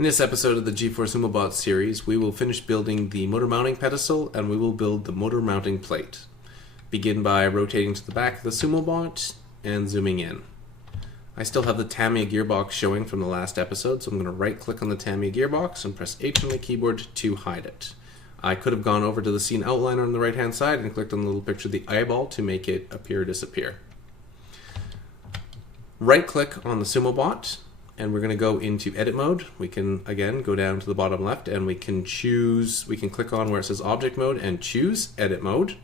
In this episode of the G4 Sumobot series, we will finish building the motor mounting pedestal and we will build the motor mounting plate. Begin by rotating to the back of the Sumobot and zooming in. I still have the Tamiya gearbox showing from the last episode, so I'm going to right click on the Tamiya gearbox and press H on the keyboard to hide it. I could have gone over to the scene outliner on the right hand side and clicked on the little picture of the eyeball to make it appear or disappear. Right click on the Sumobot and we're going to go into edit mode. We can again go down to the bottom left and we can click on where it says object mode and choose edit mode,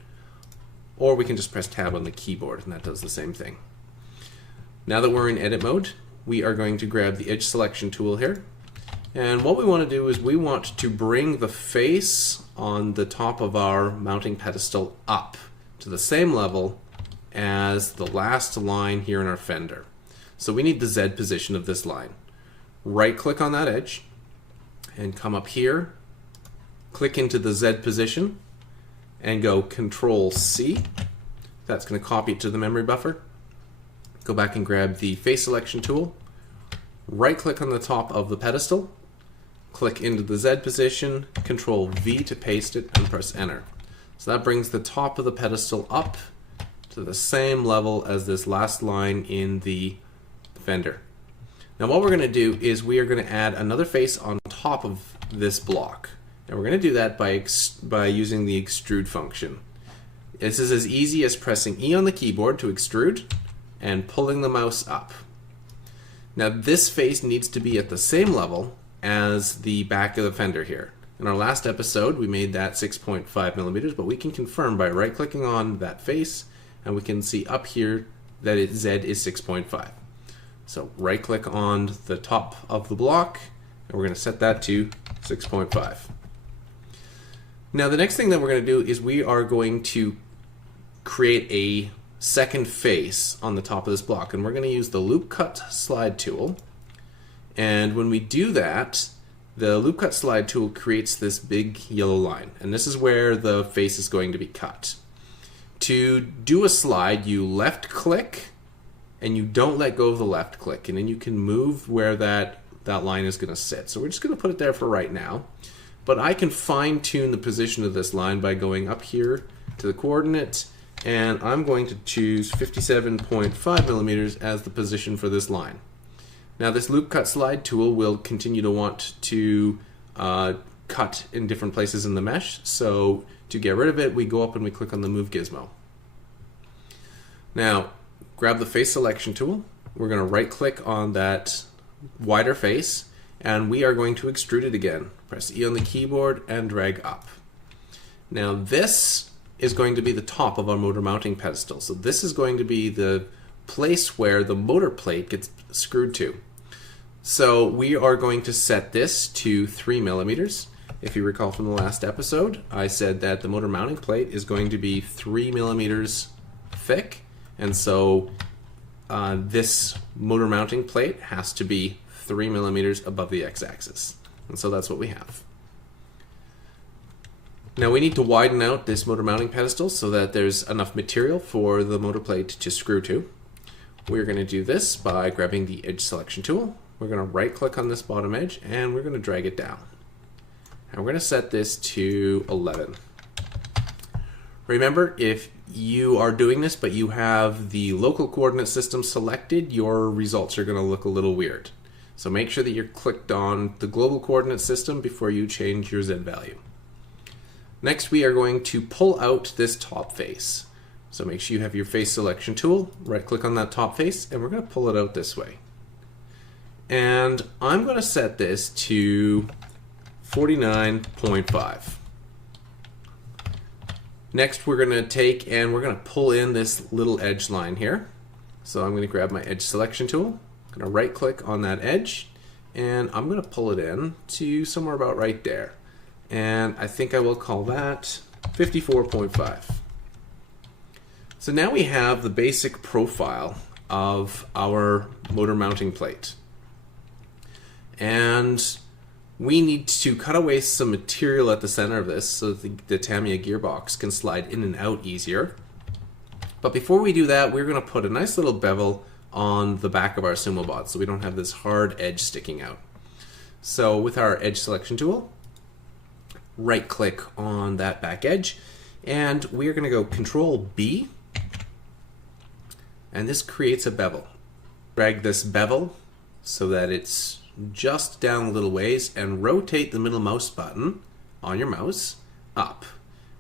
or we can just press tab on the keyboard and that does the same thing. Now that we're in edit mode, we are going to grab the edge selection tool here, and what we want to do is we want to bring the face on the top of our mounting pedestal up to the same level as the last line here in our fender. So we need the Z position of this line. Right click on that edge and come up here, click into the Z position and go Control C. That's going to copy it to the memory buffer. Go back and grab the face selection tool, right click on the top of the pedestal, click into the Z position, Control V to paste it and press enter. So that brings the top of the pedestal up to the same level as this last line in the fender. Now what we're going to do is we are going to add another face on top of this block. And we're going to do that by using the extrude function. This is as easy as pressing E on the keyboard to extrude and pulling the mouse up. Now this face needs to be at the same level as the back of the fender here. In our last episode we made that 6.5 millimeters, but we can confirm by right clicking on that face and we can see up here that Z is 6.5. So right click on the top of the block and we're going to set that to 6.5. Now the next thing that we're going to do is we are going to create a second face on the top of this block, and we're going to use the loop cut slide tool. And when we do that, the loop cut slide tool creates this big yellow line, and this is where the face is going to be cut. To do a slide, you left click and you don't let go of the left click, and then you can move where that line is going to sit. So we're just going to put it there for right now, but I can fine tune the position of this line by going up here to the coordinate, and I'm going to choose 57.5 millimeters as the position for this line. Now this loop cut slide tool will continue to want to cut in different places in the mesh, so to get rid of it we go up and we click on the move gizmo. Now grab the face selection tool, we're going to right click on that wider face and we are going to extrude it again. Press E on the keyboard and drag up. Now this is going to be the top of our motor mounting pedestal. So this is going to be the place where the motor plate gets screwed to. So we are going to set this to 3 millimeters. If you recall from the last episode, I said that the motor mounting plate is going to be 3 millimeters thick, and so this motor mounting plate has to be 3 millimeters above the x-axis. And so that's what we have. Now we need to widen out this motor mounting pedestal so that there's enough material for the motor plate to screw to. We're going to do this by grabbing the edge selection tool. We're going to right click on this bottom edge and we're going to drag it down. And we're going to set this to 11. Remember, if you are doing this but you have the local coordinate system selected, your results are going to look a little weird. So make sure that you're clicked on the global coordinate system before you change your Z value. Next we are going to pull out this top face. So make sure you have your face selection tool, right click on that top face, and we're going to pull it out this way. And I'm going to set this to 49.5. Next we're going to take and we're going to pull in this little edge line here. So I'm going to grab my edge selection tool, I'm going to right click on that edge, and I'm going to pull it in to somewhere about right there. And I think I will call that 54.5. So now we have the basic profile of our motor mounting plate. And we need to cut away some material at the center of this so that the Tamiya gearbox can slide in and out easier. But before we do that, we're going to put a nice little bevel on the back of our Sumobot so we don't have this hard edge sticking out. So with our edge selection tool, right click on that back edge, and we're going to go Control B, and this creates a bevel. Drag this bevel so that it's just down a little ways, and rotate the middle mouse button on your mouse up.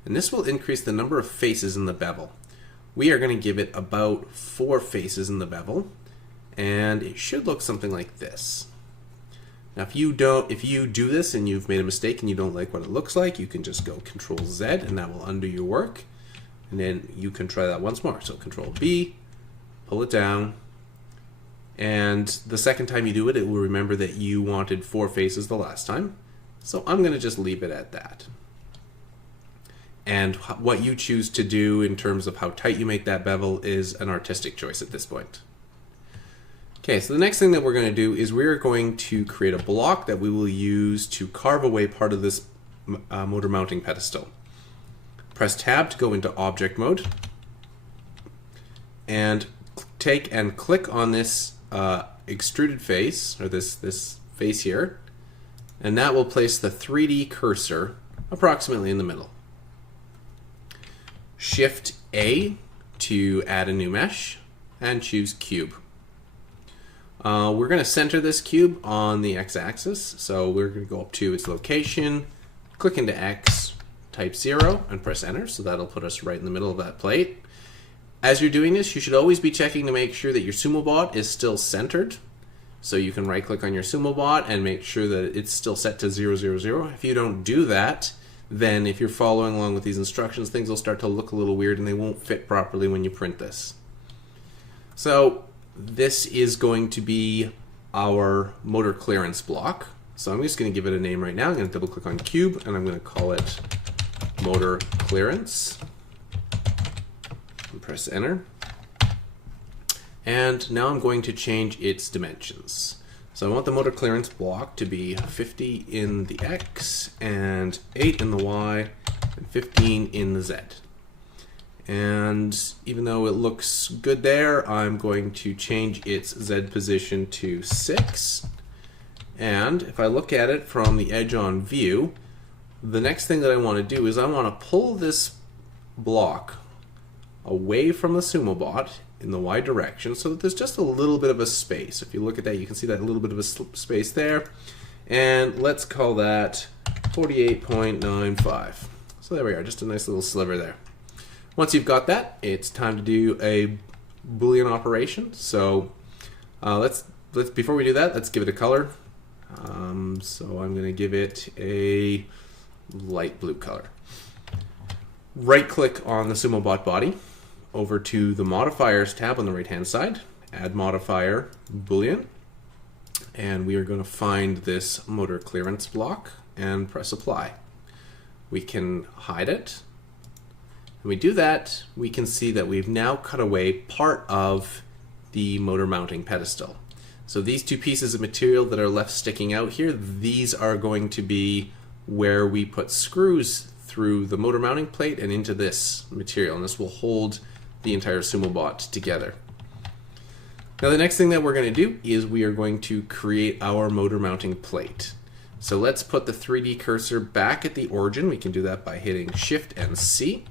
And this will increase the number of faces in the bevel. We are going to give it about 4 faces in the bevel, and it should look something like this. Now if you do this and you've made a mistake and you don't like what it looks like, you can just go Control Z and that will undo your work. And then you can try that once more. So Control B, pull it down, and the second time you do it, it will remember that you wanted 4 faces the last time. So I'm going to just leave it at that. And what you choose to do in terms of how tight you make that bevel is an artistic choice at this point. Okay, so the next thing that we're going to do is we're going to create a block that we will use to carve away part of this motor mounting pedestal. Press Tab to go into object mode, and take and click on this extruded face, or this face here, and that will place the 3D cursor approximately in the middle. Shift A to add a new mesh, and choose Cube. We're going to center this cube on the x-axis, so we're going to go up to its location, click into X, type 0, and press Enter, so that'll put us right in the middle of that plate. As you're doing this, you should always be checking to make sure that your Sumobot is still centered. So you can right-click on your Sumobot and make sure that it's still set to 0, 0, 0. If you don't do that, then if you're following along with these instructions, things will start to look a little weird and they won't fit properly when you print this. So this is going to be our motor clearance block. So I'm just going to give it a name right now. I'm going to double click on Cube and I'm going to call it motor clearance. And press Enter. And now I'm going to change its dimensions. So I want the motor clearance block to be 50 in the X and 8 in the Y and 15 in the Z. And even though it looks good there, I'm going to change its Z position to 6. And if I look at it from the edge on view, the next thing that I want to do is I want to pull this block away from the Sumobot in the Y direction so that there's just a little bit of a space. If you look at that, you can see that little bit of a space there. And let's call that 48.95. So there we are, just a nice little sliver there. Once you've got that, it's time to do a Boolean operation. So let's before we do that, let's give it a color. So I'm going to give it a light blue color. Right click on the Sumobot body, over to the modifiers tab on the right hand side, add modifier Boolean, and we are going to find this motor clearance block and press apply. We can hide it. When we do that, we can see that we've now cut away part of the motor mounting pedestal. So these two pieces of material that are left sticking out here, these are going to be where we put screws through the motor mounting plate and into this material, and this will hold the entire Sumobot together. Now the next thing that we're going to do is we are going to create our motor mounting plate. So let's put the 3D cursor back at the origin. We can do that by hitting Shift and C.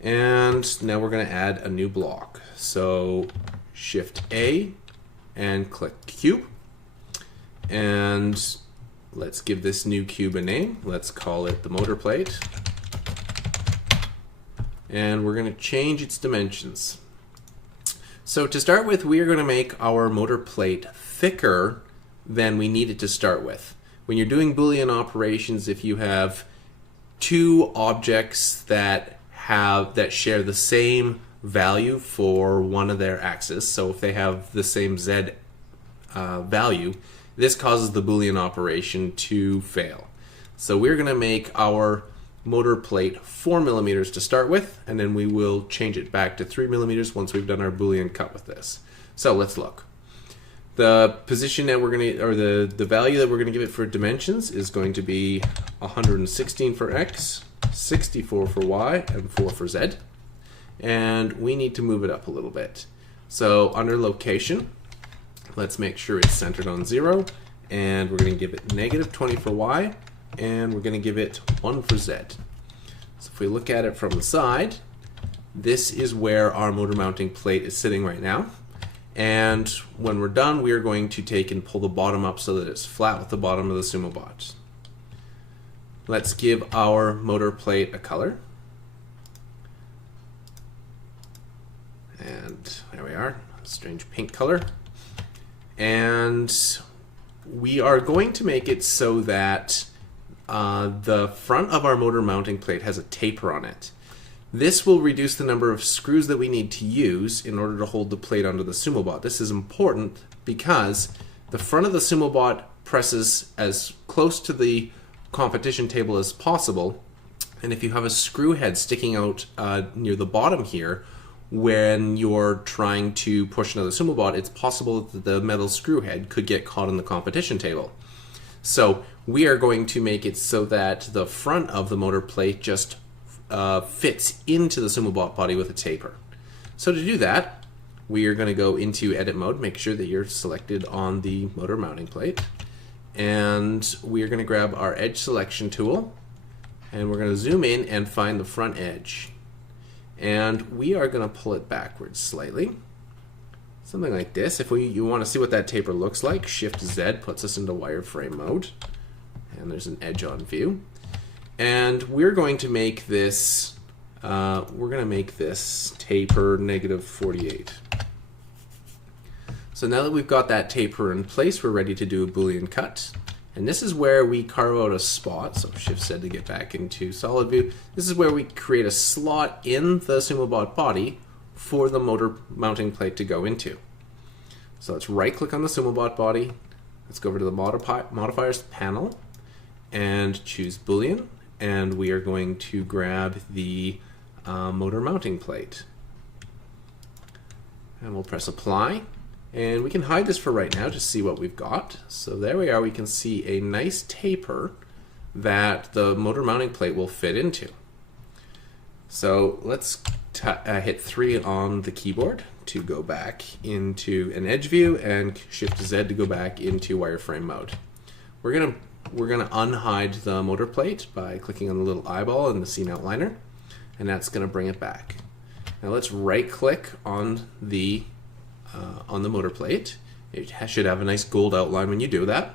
And now we're going to add a new block. So Shift A and click Cube. And let's give this new cube a name. Let's call it the motor plate. And we're going to change its dimensions. So to start with, we are going to make our motor plate thicker than we need it to start with. When you're doing Boolean operations, if you have two objects that share the same value for one of their axes, so if they have the same Z value, this causes the Boolean operation to fail. So we're going to make our motor plate 4 millimeters to start with, and then we will change it back to 3 millimeters once we've done our Boolean cut with this. So let's look. The position that we're going to, or the value that we're going to give it for dimensions is going to be 116 for X, 64 for Y, and 4 for Z. And we need to move it up a little bit. So under location, let's make sure it's centered on 0, and we're going to give it -20 for Y, and we're going to give it 1 for Z. So if we look at it from the side, this is where our motor mounting plate is sitting right now. And when we're done, we are going to take and pull the bottom up so that it's flat with the bottom of the Sumobot. Let's give our motor plate a color. And there we are, a strange pink color. And we are going to make it so that the front of our motor mounting plate has a taper on it. This will reduce the number of screws that we need to use in order to hold the plate onto the Sumobot. This is important because the front of the Sumobot presses as close to the competition table as possible, and if you have a screw head sticking out near the bottom here, when you're trying to push another Sumobot, it's possible that the metal screw head could get caught on the competition table. So we are going to make it so that the front of the motor plate just fits into the Sumobot body with a taper. So to do that, we are going to go into edit mode, make sure that you're selected on the motor mounting plate, and we are going to grab our edge selection tool, and we're going to zoom in and find the front edge. And we are going to pull it backwards slightly, something like this. If you want to see what that taper looks like, Shift Z puts us into wireframe mode, and there's an edge on view. And we're going to make this taper -48. So now that we've got that taper in place, we're ready to do a Boolean cut. And this is where we carve out a spot, so Shift Z to get back into solid view. This is where we create a slot in the Sumobot body for the motor mounting plate to go into. So let's right click on the Sumobot body, let's go over to the modifiers panel and choose Boolean, and we are going to grab the motor mounting plate. And we'll press apply. And we can hide this for right now to see what we've got. So there we are, we can see a nice taper that the motor mounting plate will fit into. So let's hit 3 on the keyboard to go back into an edge view, and Shift Z to go back into wireframe mode. We're gonna unhide the motor plate by clicking on the little eyeball in the scene outliner, and that's gonna bring it back. Now let's right click on the motor plate. It should have a nice gold outline when you do that.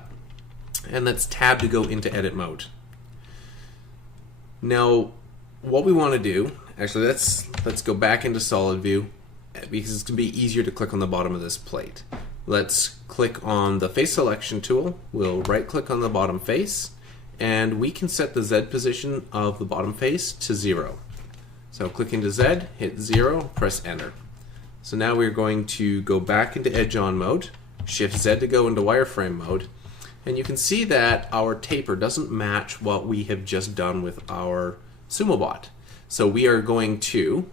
And let's tab to go into edit mode. Now, what we want to do, actually let's go back into solid view because it's going to be easier to click on the bottom of this plate. Let's click on the face selection tool. We'll right click on the bottom face, and we can set the Z position of the bottom face to 0. So click into Z, hit 0, press enter. So now we're going to go back into edge on mode, Shift Z to go into wireframe mode, and you can see that our taper doesn't match what we have just done with our Sumobot. So we are going to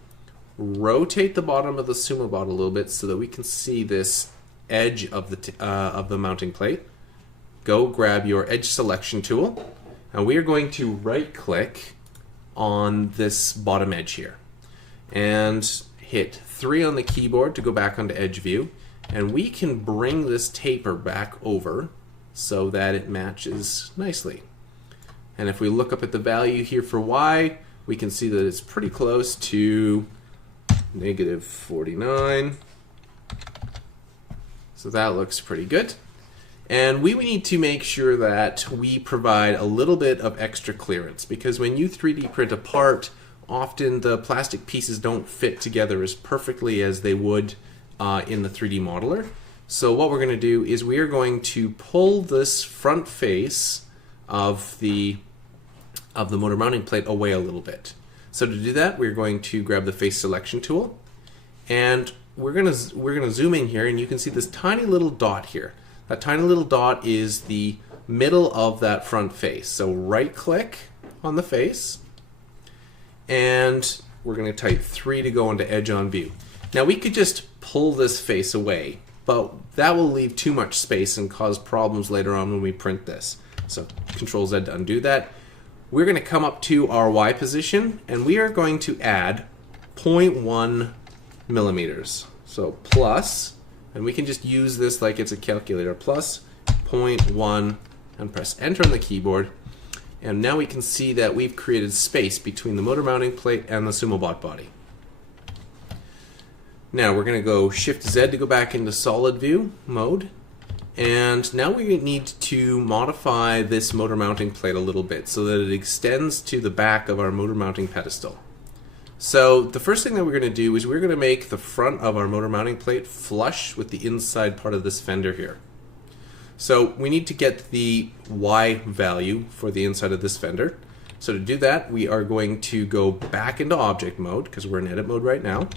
rotate the bottom of the Sumobot a little bit so that we can see this edge of the mounting plate. Go grab your edge selection tool, and we are going to right click on this bottom edge here and hit 3 on the keyboard to go back onto edge view, and we can bring this taper back over so that it matches nicely. And if we look up at the value here for Y, we can see that it's pretty close to -49. So that looks pretty good. And we need to make sure that we provide a little bit of extra clearance, because when you 3D print a part, often the plastic pieces don't fit together as perfectly as they would in the 3D modeler. So what we're going to do is we are going to pull this front face of the motor mounting plate away a little bit. So to do that, we're going to grab the face selection tool, and we're gonna zoom in here, and you can see this tiny little dot here. That tiny little dot is the middle of that front face. So right click on the face, and we're going to type 3 to go into edge on view. Now we could just pull this face away, but that will leave too much space and cause problems later on when we print this. So Control Z to undo that. We're going to come up to our Y position, and we are going to add 0.1 millimeters. So plus, and we can just use this like it's a calculator, plus 0.1 and press enter on the keyboard. And now we can see that we've created space between the motor mounting plate and the Sumobot body. Now we're going to go Shift Z to go back into solid view mode. And now we need to modify this motor mounting plate a little bit so that it extends to the back of our motor mounting pedestal. So the first thing that we're going to do is we're going to make the front of our motor mounting plate flush with the inside part of this fender here. So we need to get the Y value for the inside of this fender. So to do that, we are going to go back into object mode because we're in edit mode right now.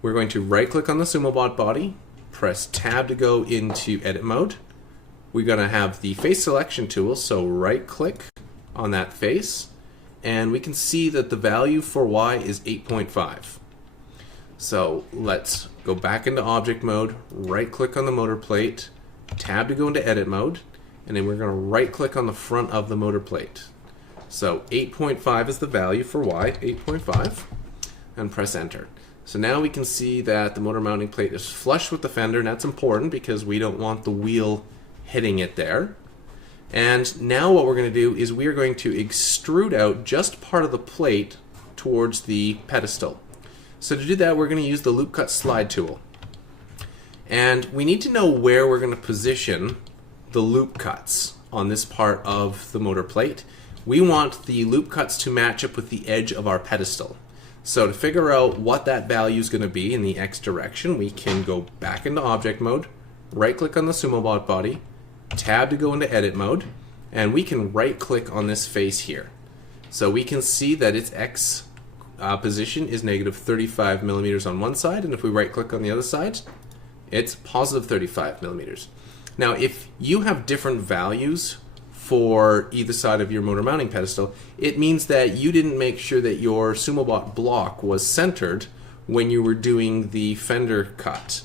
We're going to right click on the Sumobot body, press tab to go into edit mode. We're going to have the face selection tool, so right click on that face, and we can see that the value for Y is 8.5. So let's go back into object mode, right click on the motor plate, tab to go into edit mode, and then we're going to right click on the front of the motor plate. So 8.5 is the value for Y, 8.5, and press enter. So now we can see that the motor mounting plate is flush with the fender, and that's important because we don't want the wheel hitting it there. And now what we're going to do is we are going to extrude out just part of the plate towards the pedestal. So to do that, we're going to use the loop cut slide tool. And we need to know where we're going to position the loop cuts on this part of the motor plate. We want the loop cuts to match up with the edge of our pedestal. So to figure out what that value is going to be in the X direction, we can go back into object mode, right click on the Sumobot body, tab to go into edit mode, and we can right click on this face here. So we can see that its X position is negative 35 millimeters on one side, and if we right click on the other side, it's positive 35 millimeters. Now if you have different values for either side of your motor mounting pedestal, it means that you didn't make sure that your Sumobot block was centered when you were doing the fender cut.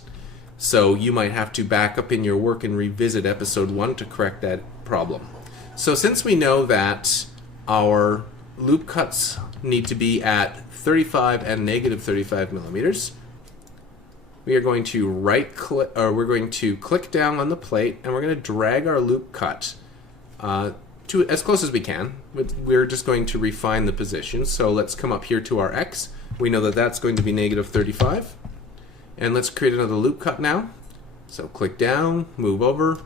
So you might have to back up in your work and revisit episode 1 to correct that problem. So since we know that our loop cuts need to be at 35 and negative 35 millimeters, we are going to we're going to click down on the plate, and we're going to drag our loop cut to as close as we can. We're just going to refine the position. So let's come up here to our X. We know that that's going to be negative 35. And let's create another loop cut now. So click down, move over,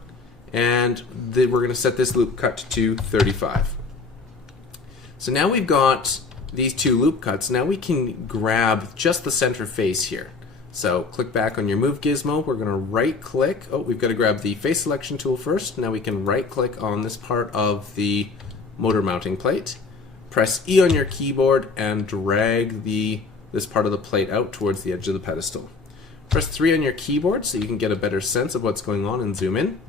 and then we're going to set this loop cut to 35. So now we've got these two loop cuts. Now we can grab just the center face here. So click back on your move gizmo. We're going to right click. Oh, we've got to grab the face selection tool first. Now we can right click on this part of the motor mounting plate. Press E on your keyboard and drag this part of the plate out towards the edge of the pedestal. Press 3 on your keyboard so you can get a better sense of what's going on and zoom in.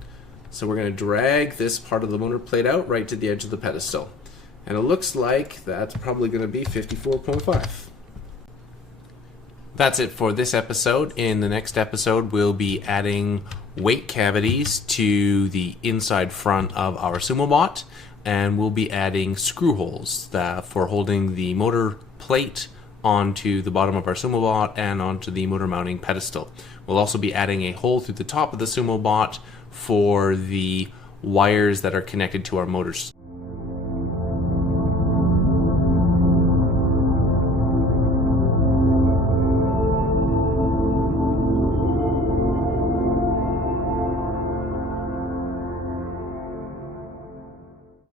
So we're going to drag this part of the motor plate out right to the edge of the pedestal. And it looks like that's probably going to be 54.5. That's it for this episode. In the next episode, we'll be adding weight cavities to the inside front of our Sumobot, and we'll be adding screw holes for holding the motor plate onto the bottom of our Sumobot and onto the motor mounting pedestal. We'll also be adding a hole through the top of the Sumobot for the wires that are connected to our motors.